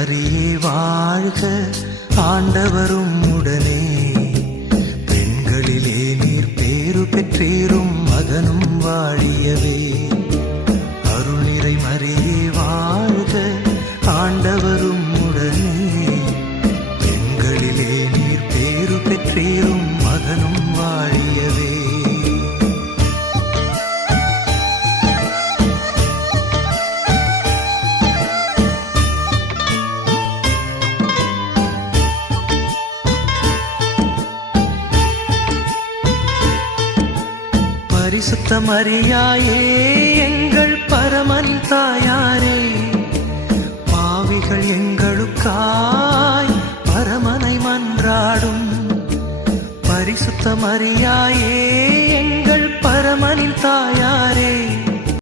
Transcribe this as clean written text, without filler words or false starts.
மரியே வாழ்க, ஆண்டவரும் உடனே. பெண்களிலே நீர் பேறு பெற்றீரும், மகனும் வாழியவே. அருள் நிறை மரியே வாழ்க, ஆண்டவரும் உடனே. பெண்களிலே நீர் பேறு பெற்றீரும், மகனும் வாழியவே. பரிசுத்த மரியாயே எங்கள் பரமன் தாயாரே, பாவிகள் எங்களுக்காய் பரமனை மன்றாடும். பரிசுத்த மரியாயே